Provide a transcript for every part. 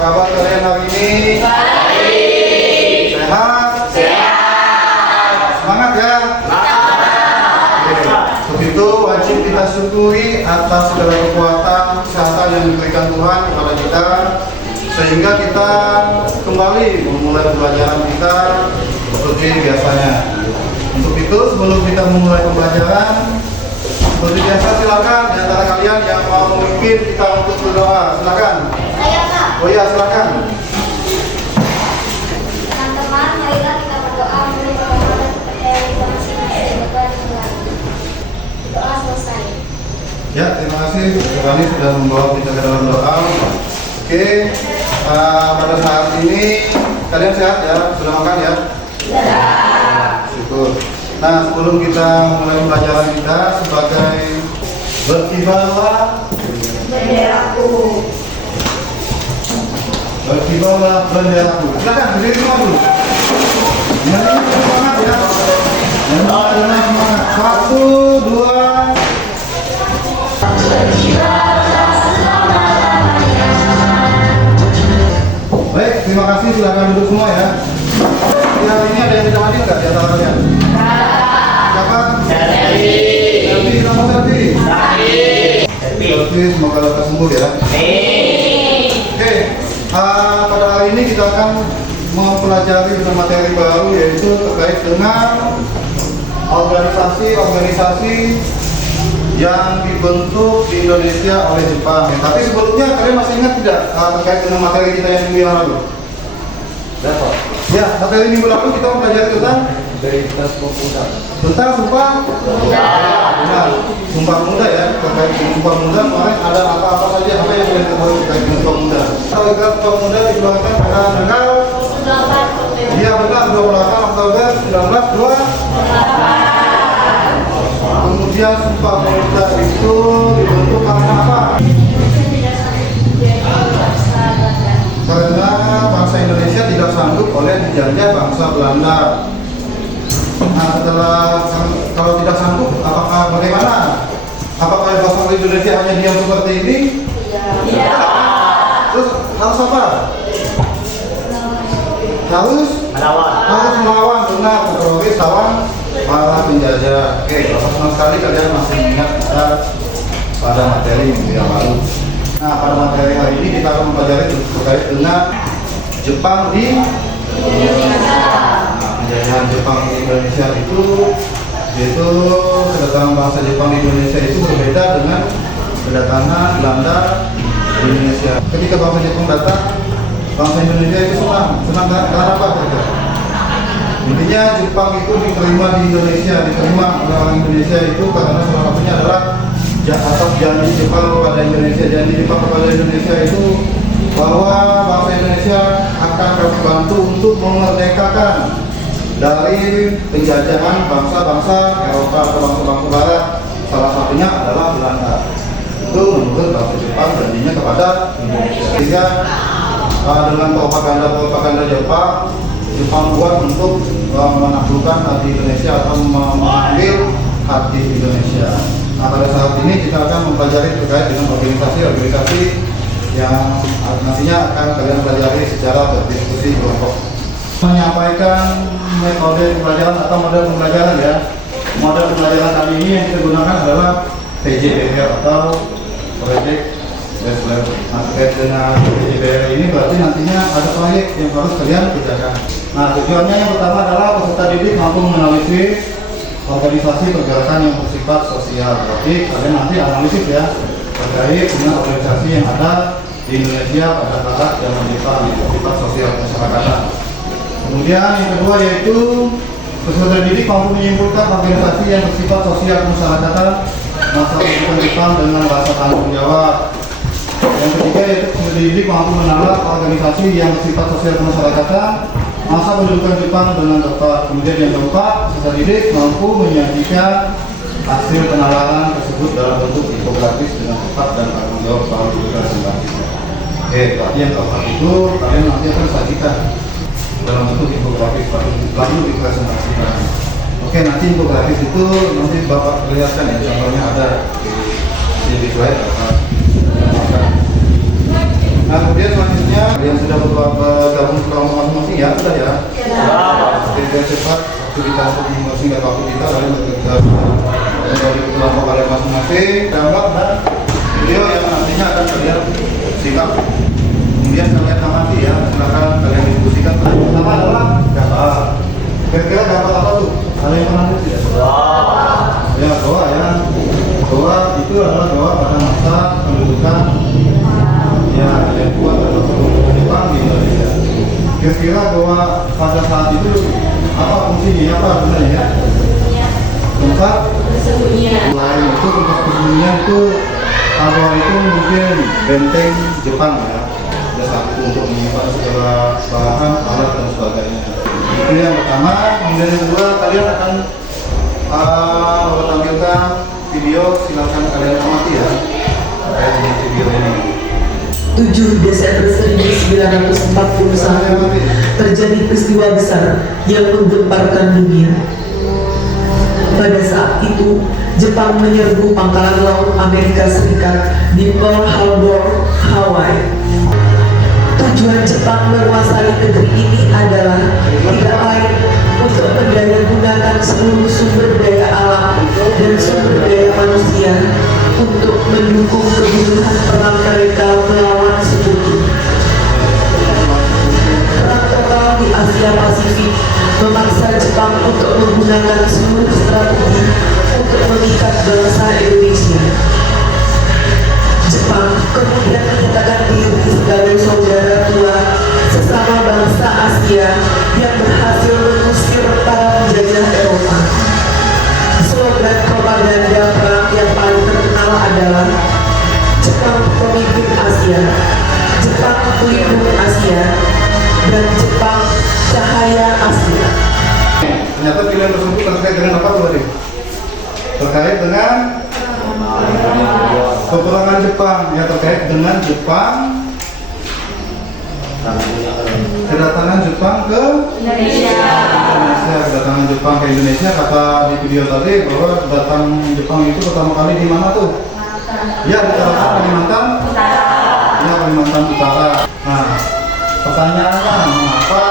kabar kalian hari ini? Baik. Sehat? Sehat. Semangat ya? Semangat. Untuk itu wajib kita syukuri atas segala kekuatan kesehatan yang diberikan Tuhan kepada kita, sehingga kita kembali memulai pembelajaran kita seperti biasanya. Untuk itu sebelum kita memulai pembelajaran, seperti biasa silakan di antara kalian yang mau memimpin kita untuk berdoa, silakan. Saya Kak. Oh iya, silakan. Teman-teman, marilah kita berdoa menurut agama dan kepercayaan kita masing-masing kepada Tuhan. Doa selesai. Ya, terima kasih Rani sudah membawa kita ke dalam doa. Oke, pada saat ini kalian sehat ya? Sudah makan ya? Ya. Syukur. Nah, sebelum kita mulai pembelajaran kita sebagai berkibarlah Benderaku. berkibarlah benderaku. Silakan berdiri semua dulu. Yang ini semangat ya. Yang ini semangat. 1, 2. Baik, terima kasih. Silakan duduk semua ya. Ya, ini ada yang tidak hadir nggak di antara kalian? Siapa? Selvi, nama Selvi. Selvi, semoga lekas sembuh ya. Oke, pada hari ini kita akan mempelajari tentang materi baru, yaitu terkait dengan organisasi yang dibentuk di Indonesia oleh Jepang. Tapi sebelumnya kalian masih ingat tidak terkait dengan materi kita yang minggu yang lalu? Ya, materi minggu lalu kita mempelajari tentang Identitas pemuda. tentang Sumpah Pemuda. Benar, Sumpah Pemuda ya. Terkait dengan Sumpah Pemuda kemarin ada apa-apa saja, apa yang kalian ketahui terkait dengan Sumpah Pemuda? Ikrar Sumpah Pemuda dikeluarkan pada tanggal 28 iya benar 28 Oktober 1928. Kemudian Sumpah Pemuda itu dibentuk karena apa? Karena bangsa Indonesia tidak sanggup oleh dijajah bangsa Belanda. Nah, kalau tidak sanggup, apakah bagaimana? Apakah bangsa Indonesia hanya diam seperti ini? Tidak. Terus harus apa? Harus melawan, benar, terus lawan para penjajah. Oke, senang sekali kalian masih ingat kita pada materi minggu yang lalu. Nah, pada materi hari ini kita akan mempelajari terkait dengan Jepang di Indonesia. Nah, penjajahan Jepang di Indonesia itu, yaitu kedatangan bangsa Jepang di Indonesia itu berbeda dengan kedatangan Belanda di Indonesia. Ketika bangsa Jepang datang, bangsa Indonesia itu senang karena apa? Intinya Jepang itu diterima di Indonesia, diterima oleh orang Indonesia itu karena salah satunya adalah atas janji Jepang kepada Indonesia. Janji Jepang kepada Indonesia itu bahwa bangsa Indonesia akan kami bantu untuk memerdekakan dari penjajahan bangsa-bangsa Eropa atau bangsa-bangsa Barat. Salah satunya adalah Belanda. Itu menurut bangsa Jepang janjinya kepada Indonesia. Sehingga dengan propaganda Jepang buat untuk menaklukkan hati Indonesia atau mengambil hati Indonesia. Nah, pada saat ini kita akan mempelajari terkait dengan organisasi yang nantinya akan kalian pelajari secara berdiskusi kelompok. Menyampaikan metode pembelajaran atau model pembelajaran ya. Model pembelajaran kali ini yang kita gunakan adalah PJBL atau Project Based Learning. Nah, terkait dengan PJBL ini berarti nantinya ada proyek yang harus kalian kerjakan. Nah, tujuannya yang pertama adalah peserta didik mampu menganalisis organisasi pergerakan yang bersifat sosial. Berarti kalian nanti analisis ya terkait dengan organisasi yang ada di Indonesia pada saat zaman Jepang yang bersifat sosial kemasyarakatan. Kemudian yang kedua yaitu peserta didik mampu menyimpulkan organisasi yang bersifat sosial kemasyarakatan masa pendidikan Jepang dengan rasa tanggung jawab. Yang ketiga yaitu peserta didik mampu menangkap organisasi yang bersifat sosial kemasyarakatan masa pendudukan Jepang dengan tepat. Kemudian yang keempat, peserta didik mampu menyajikan hasil penalaran tersebut dalam bentuk infografis dengan tepat dan tanggung jawab soal edukasi basis. Oke, berarti yang keempat itu kalian nanti akan sajikan dalam bentuk infografis lalu dipresentasikan. Oke, nanti infografis itu nanti Bapak perlihatkan ya, contohnya ada di slide. Nah kemudian selanjutnya yang sudah bergabung ke kelompok masing-masing ya sudah ya. Jadi cepat aktivitas masing-masing dan waktu kita lalu bekerja dari kelompok kalian masing-masing, gambar dan video yang nantinya akan kalian sikap. Kemudian kalian amati ya, silakan kalian diskusikan. Pertama adalah gambar. Kira-kira gambar apa tuh? Ada yang pernah lihat tidak? Ya doa ya. Doa itu adalah doa pada masa pendudukan ya yang kuat adalah Jepang di Indonesia. Kira-kira doa pada saat itu apa fungsinya apa sebenarnya? Tempat Persembunyian. lain itu tempat persembunyian itu kalau itu mungkin benteng Jepang ya. Ada satu untuk menyimpan segala bahan, alat dan sebagainya. Itu yang pertama. Kemudian yang kedua kalian akan tampilkan video, silakan kalian amati ya terkait dengan video ini. 7 Desember 1941 terjadi peristiwa besar yang menggemparkan dunia. Pada saat itu, Jepang menyerbu pangkalan laut Amerika Serikat di Pearl Harbor, Hawaii. Tujuan Jepang menguasai negeri ini adalah tidak lain untuk mendayagunakan seluruh sumber daya alam dan sumber daya manusia untuk mendukung kebutuhan perang mereka melawan sekutu. Perang total di Asia Pasifik memaksa Jepang untuk menggunakan seluruh strategi untuk mengikat bangsa Indonesia. Jepang kemudian menyatakan diri sebagai saudara tua sesama bangsa Asia yang berhasil mengusir para penjajah Eropa. Slogan propaganda perang yang paling terkenal adalah Jepang pemimpin Asia, Jepang pelindung Asia, dan Jepang cahaya Asia. Ternyata pilihan tersebut terkait dengan apa tuh tadi? Terkait dengan peperangan Jepang, yang terkait dengan Jepang, kedatangan Jepang ke Indonesia. kedatangan Jepang ke Indonesia. Kata di video tadi bahwa datang Jepang itu pertama kali di mana tuh? Ya di Kalimantan. Ya Kalimantan Utara. Nah pertanyaannya mengapa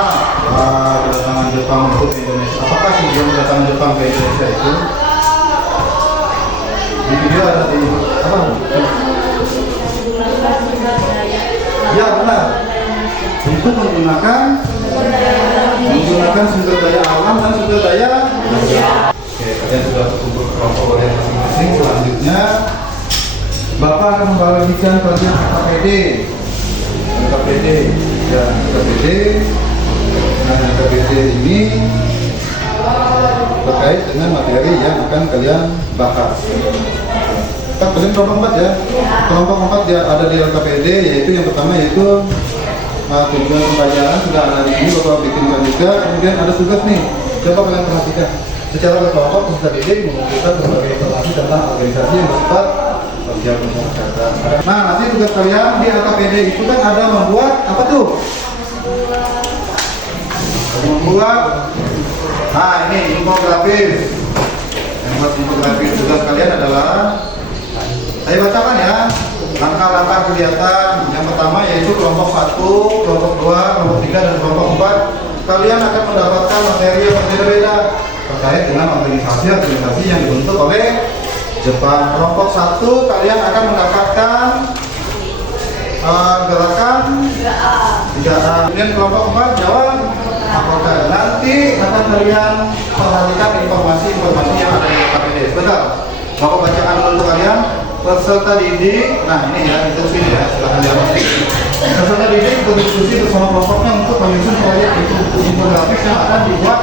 kedatangan Jepang untuk Indonesia? Apakah tujuan kedatangan Jepang ke Indonesia itu? Di video ada di apa? Ya benar. Untuk menggunakan sumber daya alam dan sumber daya manusia. Oke, kalian sudah berkumpul ke kelompok kalian masing-masing. Selanjutnya, Bapak akan membagikan kalian KPD. Ya, KPD. Nah, KPD ini terkait dengan materi yang akan kalian bahas. Kalian kelompok 4 ya. Kelompok 4 dia ada di LKPD, yaitu yang pertama yaitu tujuan pembelajaran sudah ada di sini, Bapak bikinkan juga. Kemudian ada tugas nih, coba kalian perhatikan. Secara berkelompok peserta didik mengumpulkan berbagai informasi tentang organisasi yang bersifat sosial kemasyarakatan. Nah, nanti tugas kalian di LKPD itu kan ada membuat apa tuh? Membuat, nah ini infografis. Yang buat infografis tugas kalian adalah, saya bacakan ya. Langkah-langkah kegiatan yang pertama yaitu kelompok 1, kelompok 2, kelompok 3, dan kelompok 4. Kalian akan mendapatkan materi yang berbeda-beda terkait dengan organisasi yang dibentuk oleh Jepang. Kelompok 1 kalian akan mendapatkan gerakan 3A. Kemudian kelompok 4 jawab apakah. Nanti akan kalian perhatikan informasi yang ada di KPD. Sebentar, Bapak bacakan dulu kalian. Peserta didik, nah ini ya instruksi ya, silahkan diamati. Peserta didik berdiskusi bersama kelompoknya untuk menyusun proyek infografis yang akan dibuat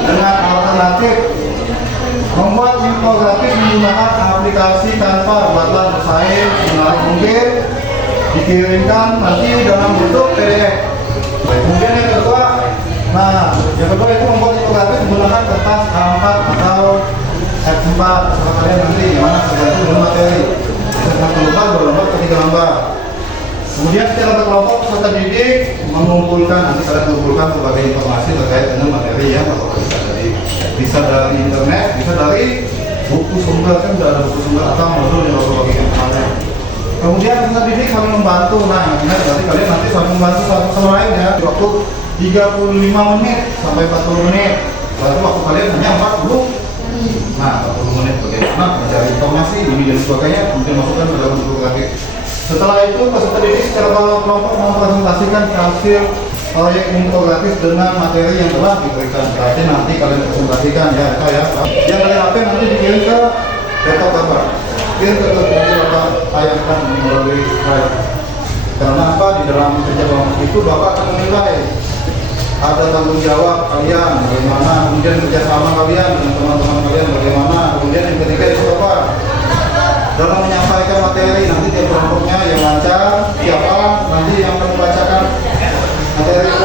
dengan alternatif. Membuat infografis menggunakan aplikasi Canva, buatlah desain menarik mungkin, dikirimkan nanti dalam bentuk PDF. Kemudian yang kedua, itu membuat infografis menggunakan kertas A4 atau F4. Kalau kalian nanti gimana tergantung dengan materi. Satu lembar, 2 lembar, 3 lembar. Kemudian secara berkelompok peserta didik mengumpulkan, nanti kalian mengumpulkan berbagai informasi terkait dengan materi yang Bapak berikan tadi. Bisa dari internet, bisa dari buku sumber, kan sudah ada buku sumber atau modul yang Bapak bagikan kemarin. Kemudian peserta didik saling membantu. Nah, ingat berarti kalian nanti saling membantu satu sama lain ya. Waktu 35 menit sampai 40 menit. Berarti waktu kalian hanya 40. Nah, 40 menit bagaimana mencari informasi ini dan sebagainya, kemudian masukkan ke dalam buku grafik. Setelah itu peserta didik secara kelompok mempresentasikan hasil proyek infografis dengan materi yang telah diberikan. Berarti nanti kalian presentasikan ya, ya. Yang dari HP nanti dikirim ke laptop Bapak. Kirim ke Bapak, tayangkan melalui drive. Karena apa? Di dalam kerja kelompok itu Bapak akan menilai ada tanggung jawab kalian bagaimana, kemudian kerjasama kalian dengan teman-teman kalian bagaimana, kemudian yang ketiga itu apa? Dalam menyampaikan materi nanti tiap kelompoknya yang lancar, siapa nanti yang akan membacakan materi itu.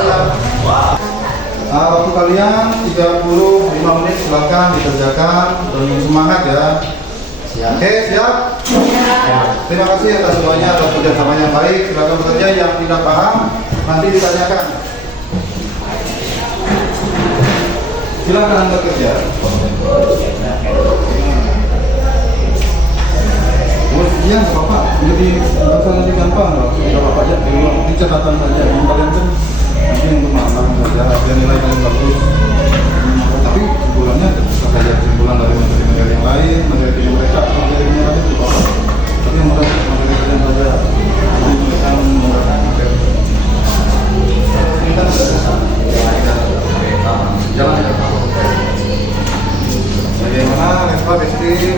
Waktu kalian 35 menit silakan dikerjakan dan semangat ya. Oke, siap? Ya. Terima kasih atas semuanya, atas kerjasama yang baik. Silakan bekerja, yang tidak paham nanti ditanyakan. Silakan Anda kerja. Iya, nggak apa-apa. Jadi nanti gampang loh. Tidak apa-apa aja. Di catatan saja. Yang kalian kan nanti untuk malam saja. Biar nilai kalian bagus. Tapi bulannya bisa saja kesimpulan dari materi-materi yang lain, materi mereka, materinya lain itu apa. Tapi yang mudah materi kalian saja. Jadi mereka menggunakan materi. Ini kan sudah jalan ya. Bagaimana Respa Besti?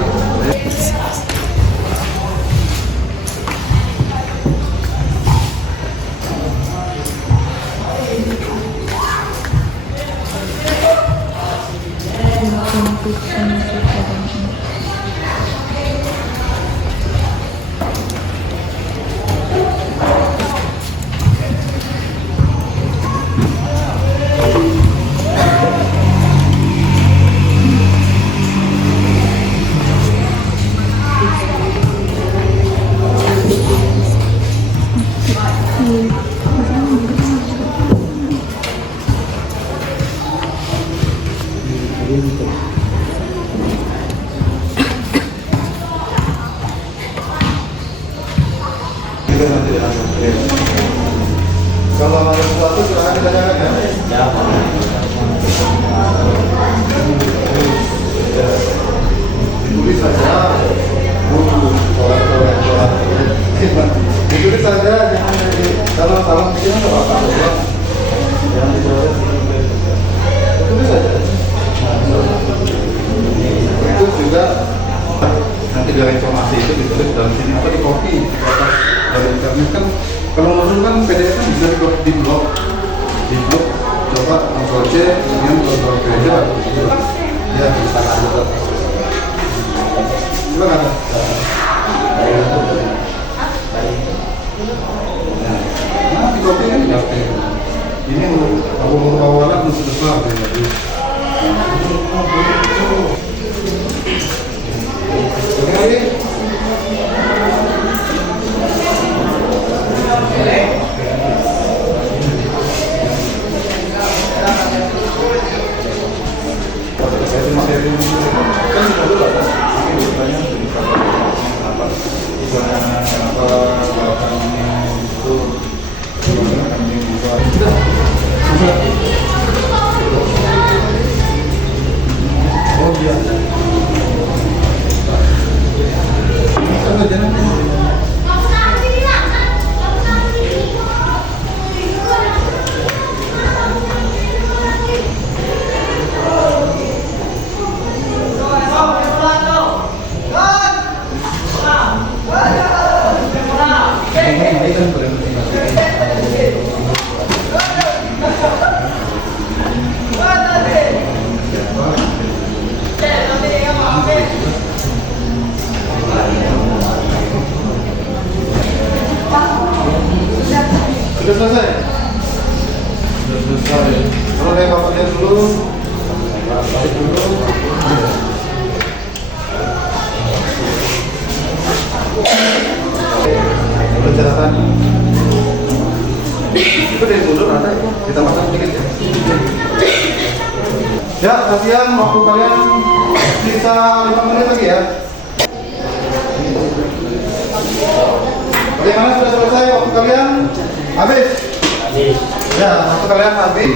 Kalau ada sesuatu silakan ditanyakan ya. Ditulis saja. Ditulis saja, jangan kalau kecil nggak apa-apa. Jangan dicoret. Tulis saja. Itu juga nanti dari informasi itu ditulis dalam sini apa di copy dari internet kan. Kalau langsung kan PDF kan bisa di blog, coba Ctrl C, kemudian Ctrl V aja, ya bisa ada. Coba ada. Nah, di copy kan tidak ada. Ini awalan masih besar jadi. Oke. Oh iya. Sudah selesai? Sudah selesai. Kalau dari Bapak lihat dulu, balik dulu. Dulu catatan. Itu dari mundur ada itu, kita pasang sedikit ya. Ya, kasihan waktu kalian sisa 5 menit lagi ya. Bagaimana, sudah selesai waktu kalian? Habis? Ya, waktu kalian habis.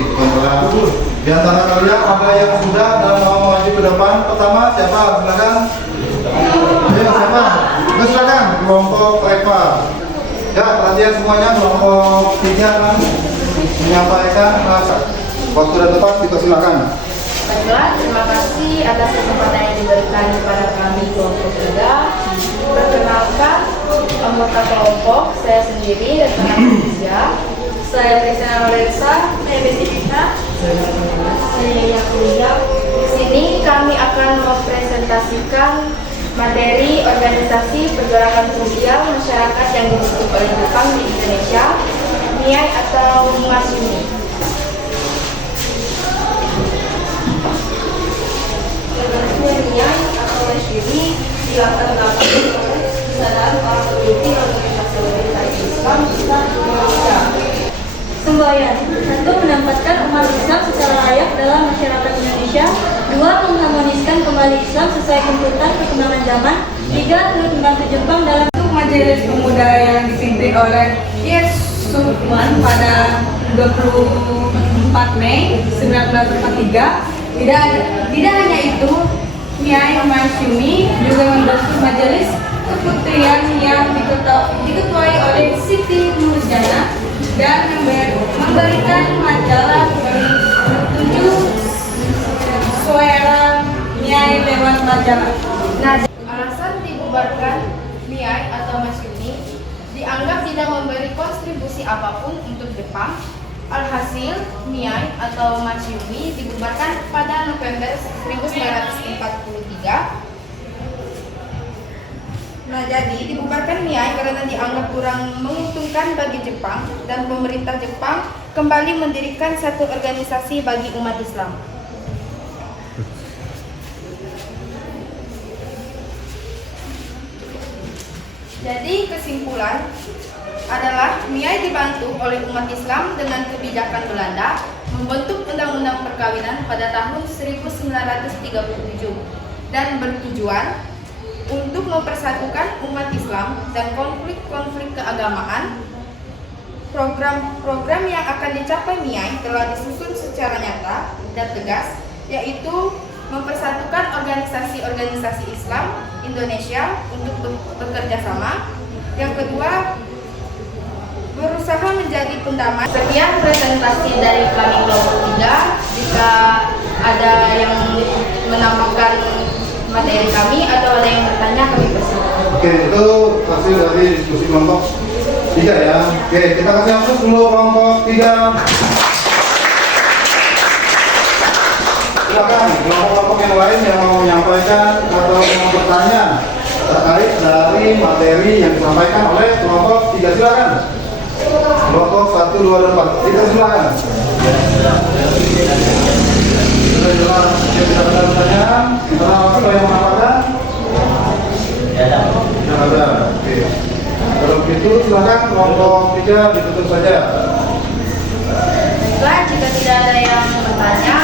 Di antara kalian ada yang sudah dan mau maju ke depan. Pertama siapa? Silakan. Ayo siapa? Silakan. Kelompok Reva. Ya, perhatian semuanya, kelompok 3 kan menyampaikan waktu dan tempat, kita silakan. Baiklah, terima kasih atas kesempatan yang diberikan kepada kami kelompok 3. Perkenalkan, anggota kelompok saya sendiri dan teman kerja. Saya Kristina Lorenza, saya Betina, saya Yakulia. Di sini kami akan mempresentasikan materi organisasi pergerakan sosial masyarakat yang dibentuk oleh Jepang di Indonesia, MIAI atau Masyumi. MIAI atau Masyumi dilatar belakangi oleh kesadaran para peneliti organisasi organisasi Islam di Indonesia. Semboyan. 1. Menempatkan umat Islam secara layak dalam masyarakat Indonesia. 2. Mengharmoniskan kembali Islam sesuai tuntutan perkembangan zaman. 3. Turut membantu Jepang dalam Untuk Majelis Pemuda yang dipimpin oleh Yes Sukman pada 24 Mei 1943. Tidak hanya itu, MIAI Masyumi juga membentuk majelis keputrian yang diketuai oleh Siti Nurjana dan memberikan majalah bertujuh Suara MIAI lewat majalah. alasan dibubarkan MIAI atau Masyumi dianggap tidak memberi kontribusi apapun untuk Jepang. Alhasil, MIAI atau Masyumi dibubarkan pada November 1943. Nah, jadi dibubarkan MIAI karena dianggap kurang menguntungkan bagi Jepang dan pemerintah Jepang kembali mendirikan satu organisasi bagi umat Islam. Jadi kesimpulan adalah MIAI dibantu oleh umat Islam dengan kebijakan Belanda membentuk Undang-Undang Perkawinan pada tahun 1937 dan bertujuan untuk mempersatukan umat Islam dan konflik-konflik keagamaan. Program-program yang akan dicapai MIAI telah disusun secara nyata dan tegas, yaitu mempersatukan organisasi-organisasi Islam Indonesia untuk bekerja sama. Yang kedua, berusaha menjadi pendamai. Sekian presentasi dari kami kelompok 3. Jika ada yang menambahkan materi kami atau ada yang bertanya, kami persilakan. Oke, itu hasil dari diskusi kelompok 3 ya. Oke, kita kasih aplaus dulu kelompok 3. Silakan kelompok-kelompok yang lain yang mau menyampaikan atau mau bertanya terkait dari materi yang disampaikan oleh kelompok 3, silakan. Kelompok 1, 2, dan 4. Kita silakan. Sudah jelas, tidak ada pertanyaan. Masih ada yang menambahkan? Tidak ada. Oke. Kalau begitu silakan kelompok 3 ditutup saja. Baiklah, jika tidak ada yang bertanya,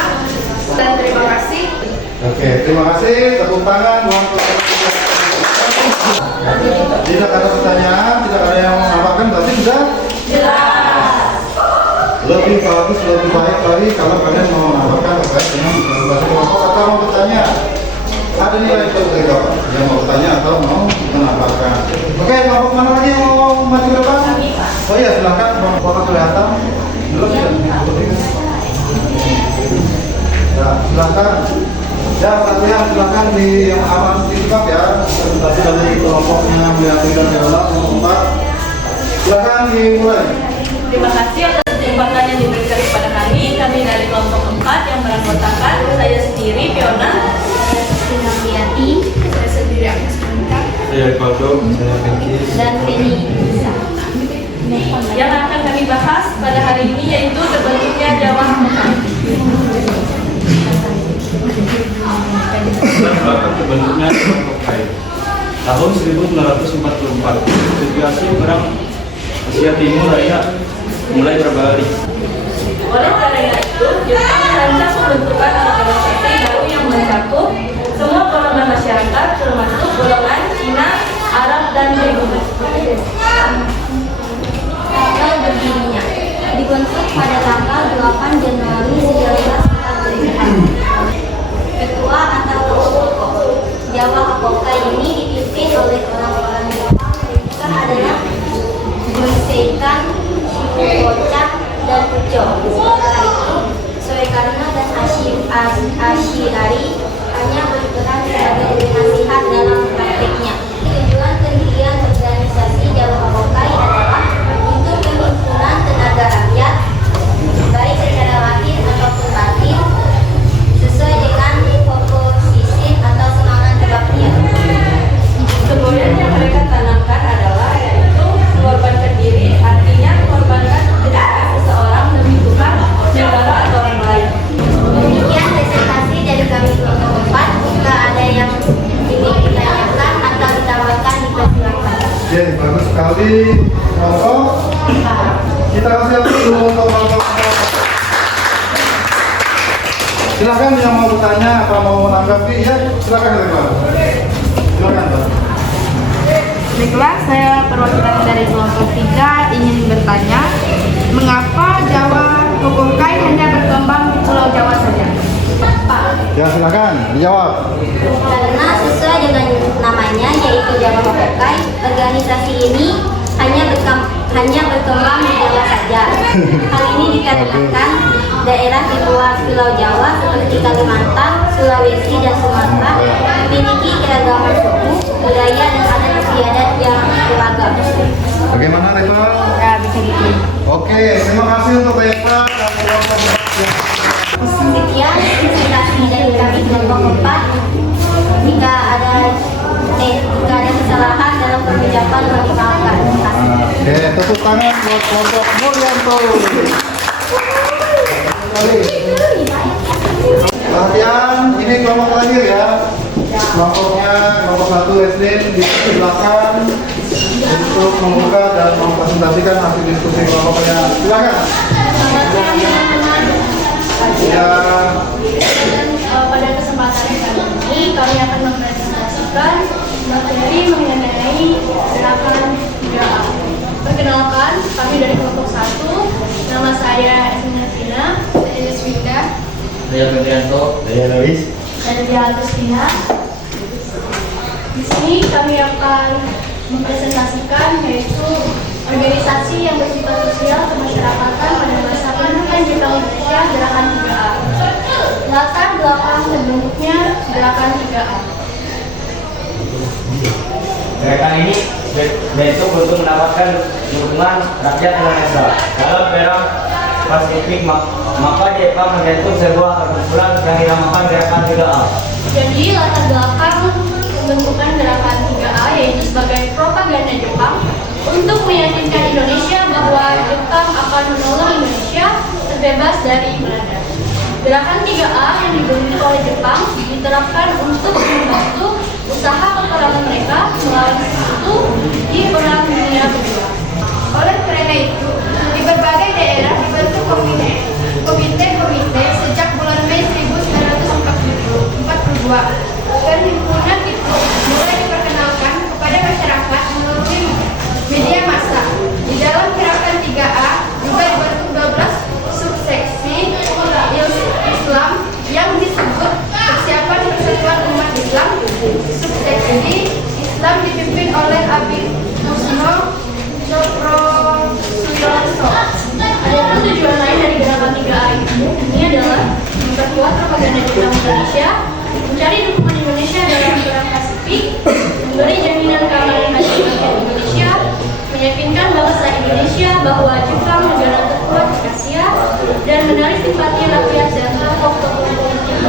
dan terima kasih. Oke, terima kasih. Tepuk tangan buat kelompok 3. Tidak ada pertanyaan, tidak ada yang menambahkan, berarti sudah Jelas. lebih bagus, lebih baik lagi kalau kalian mau menambahkan terkait dengan presentasi kelompok atau mau bertanya. Ada nilai itu kita yang mau bertanya atau mau menambahkan. Oke, kelompok mana lagi yang mau maju ke depan? Oh iya, silakan kelompok kelihatan. Belum ya? Ya, silakan. Ya, perhatian silakan di yang aman simak ya. Presentasi dari kelompoknya Melihat dan Dewa kelompok 4. Silakan dimulai. Terima kasih atas kesempatan yang diberikan kepada kami. Kami dari kelompok 4 yang beranggotakan saya sendiri, Fiona, Sinamiati, saya sendiri Agnes Monica, Saya Rivaldo, saya Pinky. dan Penny. yang akan kami bahas pada hari ini yaitu terbentuknya Jawa Mekah. Latar belakang terbentuknya kelompok Kai. Tahun 1944, situasi perang Asia Timur Raya mulai berbalik. Oleh karena itu, Jepang merancang pembentukan organisasi baru yang mencakup semua golongan masyarakat termasuk golongan Cina, Arab, dan pribumi. dibentuk pada tanggal 8 Januari 1945. Ketua atau tokoh Jawa Hapokai ini dipimpin oleh orang-orang Jawa yang adalah Moisekan, Kocak, dan Pujo. Soekarno dan Asyari hanya berperan sebagai penasihat dalam prakteknya. Tujuan pendirian organisasi Jawa Hapokai adalah untuk penghimpunan tenaga rakyat, baik secara lahir ataupun batin, sesuai dengan komposisi atau semangat rakyat. Kemudian yang mereka tanamkan adalah yaitu mengorbankan diri, artinya mengorbankan kehidupan seseorang demi Tuhan, negara atau orang lain. Demikian presentasi dari kami berempat. Jika ada yang ingin ditanyakan atau ditambahkan, dipersilakan. Oke, bagus sekali. Kelompok. Kita kasih waktu dulu untuk kelompoknya. Silakan yang mau bertanya atau mau menanggapi, ya silakan teman. Silakan, Pak. Baiklah, saya perwakilan dari kelompok 3 ingin bertanya, mengapa Jawa Hapokai hanya berkembang di Pulau Jawa saja? Ya silakan dijawab. Karena sesuai dengan namanya, yaitu Jawa Hapokai, organisasi ini hanya berkembang di Jawa saja. Hal ini dikarenakan daerah di luar Pulau Jawa seperti Kalimantan, Sulawesi, dan Sumatera memiliki keragaman suku, budaya, dan adat istiadat yang beragam. Bagaimana, Reva? Ya, bisa gitu. Oke, terima kasih untuk Reva dan kelompok. Sekian presentasi dari kami kelompok 4. Jika ada kesalahan dalam pengucapan, mohon dimaafkan. Terima kasih. Oke, tepuk tangan buat kelompok Mulyanto. Perhatian, ini kelompok terakhir ya. Kelompoknya kelompok 1 Eslin disilakan untuk membuka dan mempresentasikan hasil diskusi kelompoknya. Silakan. Ya. Pada kesempatan kali ini kami akan mempresentasikan materi mengenai gerakan 3A. Perkenalkan, kami dari kelompok 1. Nama saya Esmina Tina, saya Yuswinda, Saya Pedrianto, saya Lois. dan dia Agustina. Di sini kami akan mempresentasikan yaitu organisasi yang bersifat sosial kemasyarakatan pada masa pendudukan Jepang Indonesia, gerakan 3A. Latar belakang terbentuknya gerakan 3A. Gerakan ini bentuk untuk mendapatkan dukungan rakyat Indonesia. Dalam perang Pasifik, maka Jepang membentuk sebuah perkumpulan yang dinamakan Gerakan 3A. Jadi latar belakang pembentukan gerakan 3A yaitu sebagai propaganda Jepang untuk meyakinkan Indonesia bahwa Jepang akan menolong Indonesia terbebas dari Belanda. Gerakan 3A yang dibentuk oleh Jepang diterapkan untuk membantu usaha peperangan mereka melawan sekutu di Perang Dunia Kedua. Oleh karena itu, di berbagai daerah dibentuk komite sejak bulan Mei 1942. Perhimpunan itu mulai diperkenalkan kepada masyarakat melalui media massa. Di dalam gerakan 3A juga dibentuk 12 subseksi Islam yang disebut Persiapan Persatuan Umat Islam. Subseksi Islam dipimpin oleh Habib Musno Cokrosuyoso. Adapun tujuan lain dari gerakan 3A ini adalah memperkuat propaganda Jepang Indonesia, mencari dukungan Indonesia dalam perang Pasifik, memberi jaminan keamanan masyarakat Indonesia, meyakinkan bangsa Indonesia bahwa Jepang negara terkuat di Asia, dan menarik simpati rakyat dan tokoh-tokoh politik.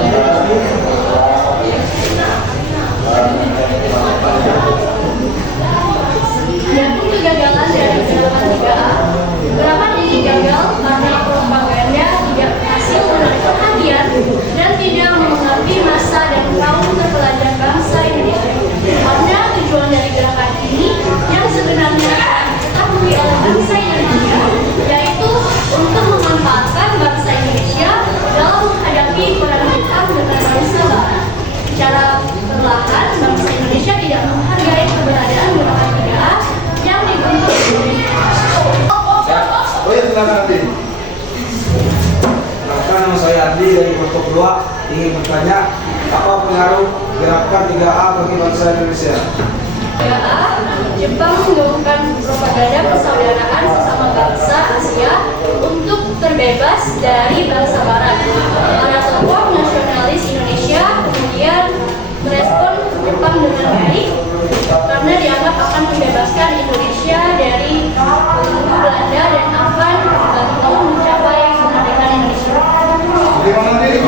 Adapun kegagalan dari gerakan 3A, gerakan ini gagal karena propaganda tidak berhasil menarik perhatian dan tidak mengerti masa dan kaum terpelajar bangsa Indonesia. Karena tujuan dari gerakan ini yang sebenarnya diketahui oleh bangsa Indonesia, yaitu untuk memanfaatkan bangsa Indonesia Adi dari kelompok 2 ingin bertanya, apa pengaruh gerakan 3A bagi bangsa Indonesia? 3A, Jepang melakukan propaganda persaudaraan sesama bangsa Asia untuk terbebas dari bangsa Barat. Para tokoh nasionalis Indonesia kemudian merespon Jepang dengan baik karena dianggap akan membebaskan Indonesia dari Belanda dan akan membantu mencapai kemerdekaan Indonesia. Terima kasih.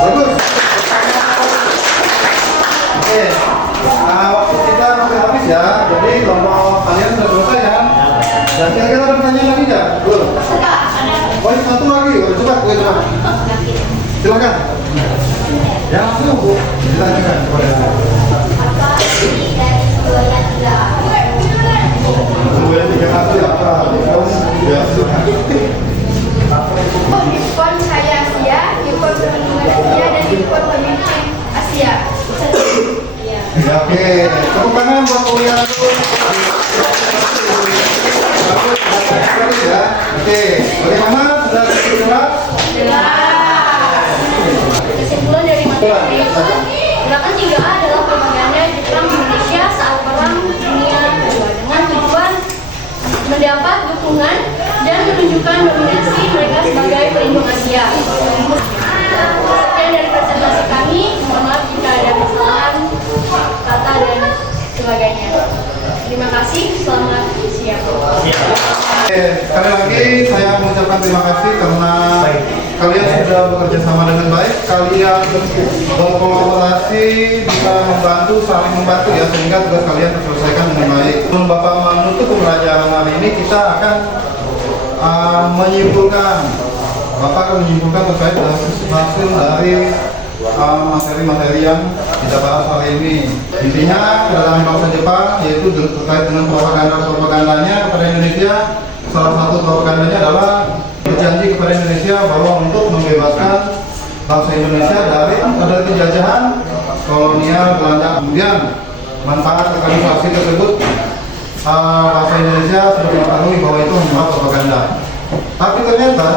Bagus. Oke. Waktu kita hampir habis ya. Jadi kelompok kalian sudah selesai ya. Dan kira-kira ada pertanyaan lagi nggak? Belum. Oh, satu lagi. Oh, coba. Silakan. Yang langsung Bu, ditanyakan kepada saya. Apa arti dari semboyan 3A? Semboyan 3A itu apa? Ya, Nippon Jaya Asia, Nippon Perlindungan Asia, dan Nippon Pemimpin Asia. Ya, oke. Tepuk tangan buat kuliah dulu. Bagus, bagus sekali ya. Oke, bagaimana? Sudah surat? Kesimpulan dari materi itu, gerakan 3A adalah propaganda Jepang di Indonesia saat Perang Dunia Kedua dengan tujuan mendapat dukungan dan menunjukkan dominasi mereka sebagai pelindung Asia. Sekian dari presentasi kami, mohon maaf jika ada kesalahan kata dan sebagainya. Terima kasih, selamat siang. Oke, sekali lagi saya mengucapkan terima kasih karena kalian sudah bekerja sama dengan baik. Kalian berkolaborasi, bisa membantu, saling membantu ya, sehingga tugas kalian terselesaikan dengan baik. Sebelum Bapak menutup pembelajaran hari ini, kita akan menyimpulkan. Bapak akan menyimpulkan terkait dengan hasil dari materi-materi yang kita bahas hari ini. Intinya kedatangan bangsa Jepang yaitu terkait dengan propagandanya kepada Indonesia. Salah satu propagandanya adalah berjanji kepada Indonesia bahwa untuk membebaskan bangsa Indonesia dari penjajahan kolonial Belanda. Kemudian manfaat organisasi tersebut bangsa Indonesia sudah mengetahui bahwa itu hanya propaganda. Tapi ternyata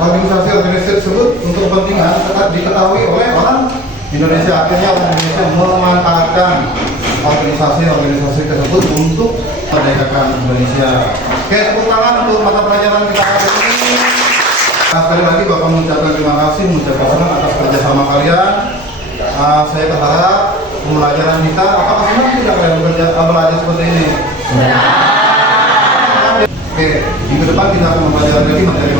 organisasi tersebut untuk kepentingan tetap diketahui oleh orang Indonesia. Akhirnya orang Indonesia memanfaatkan organisasi tersebut untuk merdekakan Indonesia. Oke, tepuk tangan untuk mata pelajaran kita hari ini. Sekali lagi Bapak mengucapkan terima kasih, mengucapkan senang atas kerjasama kalian. Saya berharap pembelajaran kita, apakah senang tidak kalian belajar seperti ini? Oke, minggu depan kita akan mempelajari lagi materi